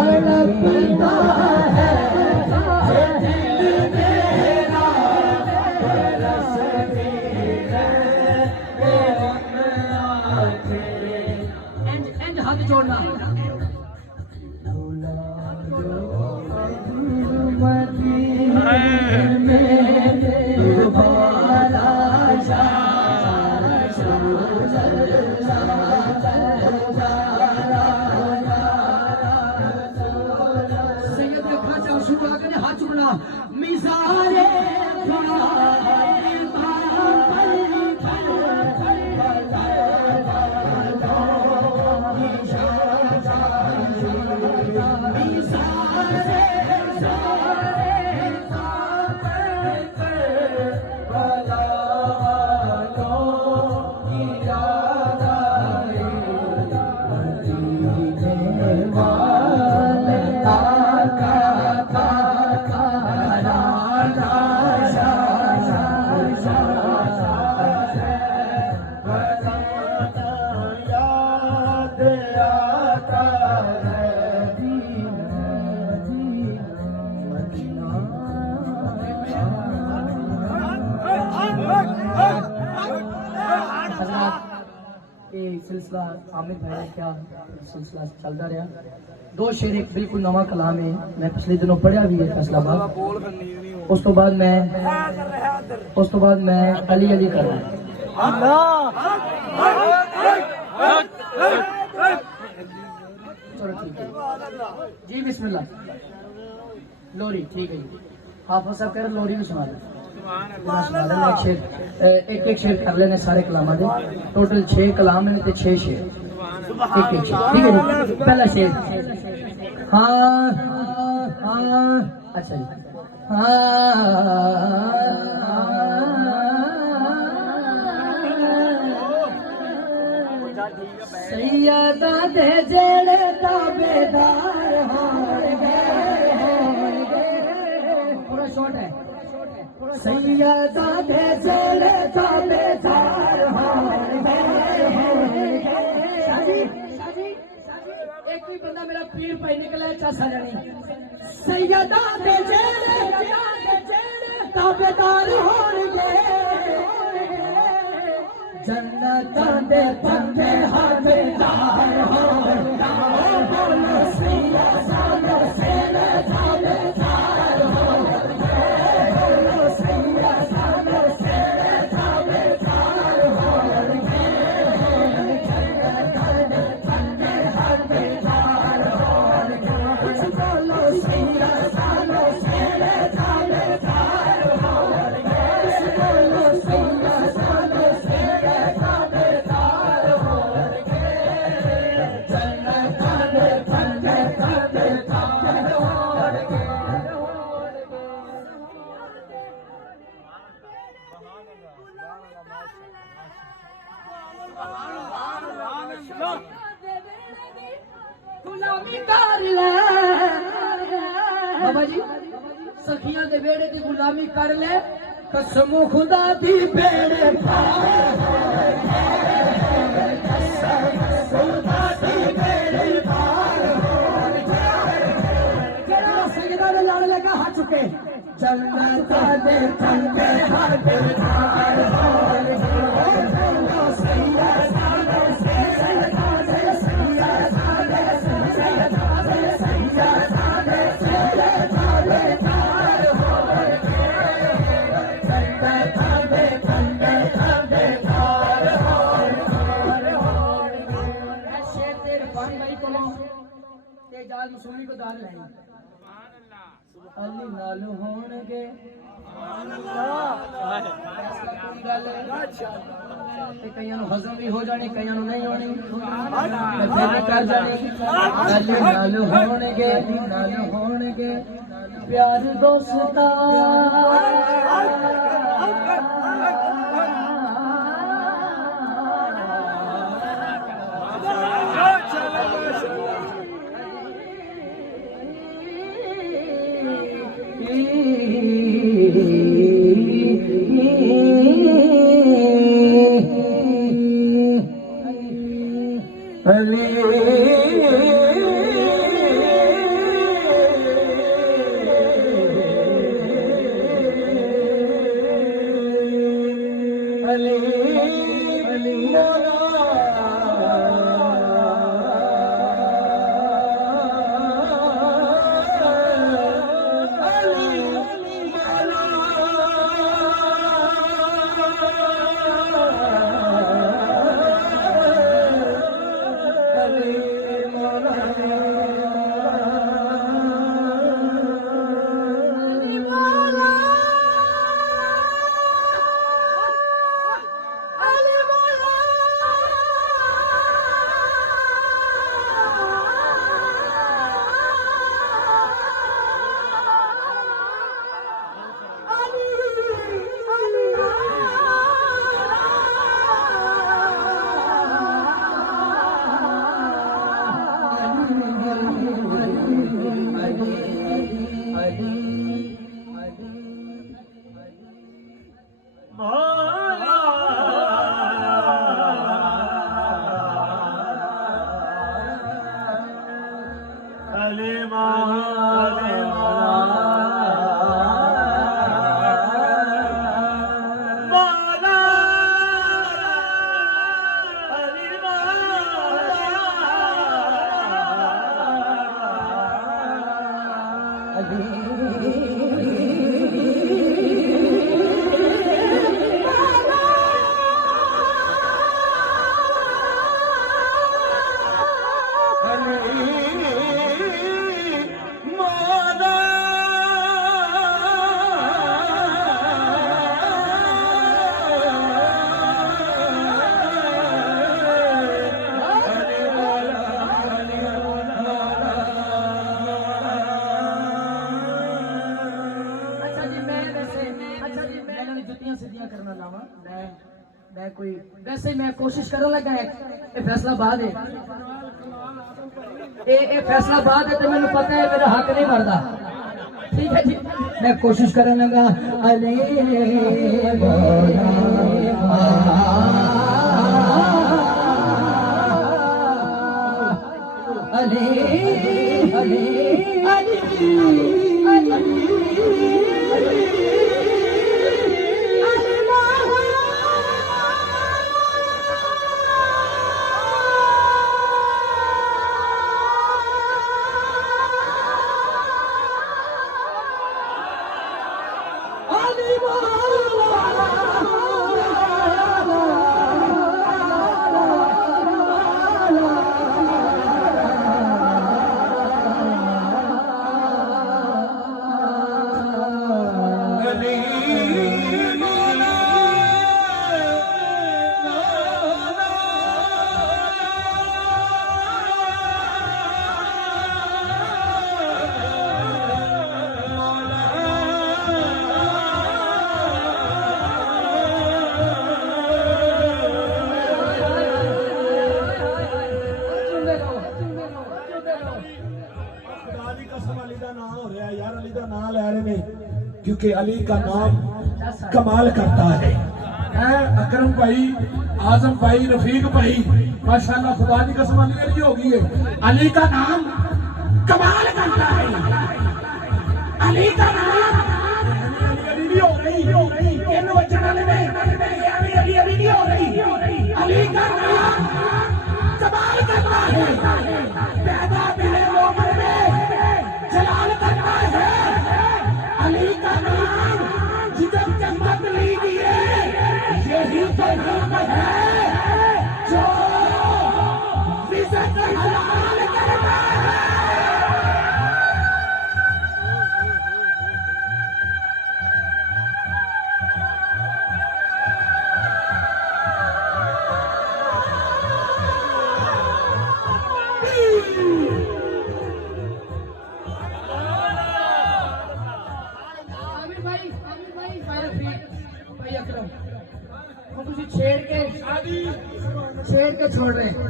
तड़पता है ये दिल मेरा तरसती है एंड हाथ जोड़ना मिसारे सिलसिला आमिर भाई क्या सिलसिला चलता रहा दो शेर एक बिल्कुल नवा कलाम है मैं पिछले दिनों पढ़िया भी है फैसलाबाद उस तो बाद मैं अली अली कर रहा चलो ठीक है जी बिस्मिल्लाह लोरी ठीक है हाफिज साहब कह रहे लोरी भी सुना दे एक शेर कर लेने सारे कलामा दे टोटल 6 कलाम है ते 6 शेर एक शेर ठीक है जी पहला शेर हाँ अच्छा जी सैयदा दे जेड़े ताबेदार हार गए पूरा शॉर्ट है सैयदा दे जेड़े ताबेदार हार गए एक भी बंदा मेरा पीर पाई निकला अच्छा सा जानी सैयदा दे जेड़े ताबेदार हार गए जन्नत दे पंजे हकदार हो बोलो सैया सालो सेले ताबेदार हो बोलो सैया सालो सेले ताबेदार हो जन्नत दे पंजे हकदार हो बोलो सैया सालो सेले ताबेदार हो बोलो सैया सालो गुलामी कर ले बाबा जी सखियां दे बेड़े दी गुलामी कर ले कसम खुदा दी बेड़े खुदा दी बेड़े सजदा दे लाड़ लगा हाथ चुके जन्नत दे पंजे हकदार हो सैया सालो मुसलमान को दाल लाई अली नाल होणगे कईयां हजम भी हो जानी कईयां नहीं होनी कर जानी अली नाल होणगे प्यार दोस्ता अली मौला जुतियां सीधियां करना लावा मैं कोई वैसे मैं कोशिश करने लगा है ये फैसलाबाद है ये फैसलाबाद है तो मैंने पता है मेरा हक नहीं मरदा ठीक है जी मैं कोशिश करने लगा अली अली क्योंकि अली का नाम कमाल करता है अकरम भाई आजम भाई रफीक भाई माशाल्लाह खुदा की कसम अली अली हो गई है अली का नाम कमाल करता है अली का नाम अली नहीं हो रही इन बच्चों वाले में अली अली नहीं हो रही अली का नाम कमाल करता है पैदा पहले उम्र में जलाल करता है अली का नाम जिधर जन्नत ली है यही तो नाम है जो रिज़्क़ हलाल करता है छेड़ के छोड़ रहे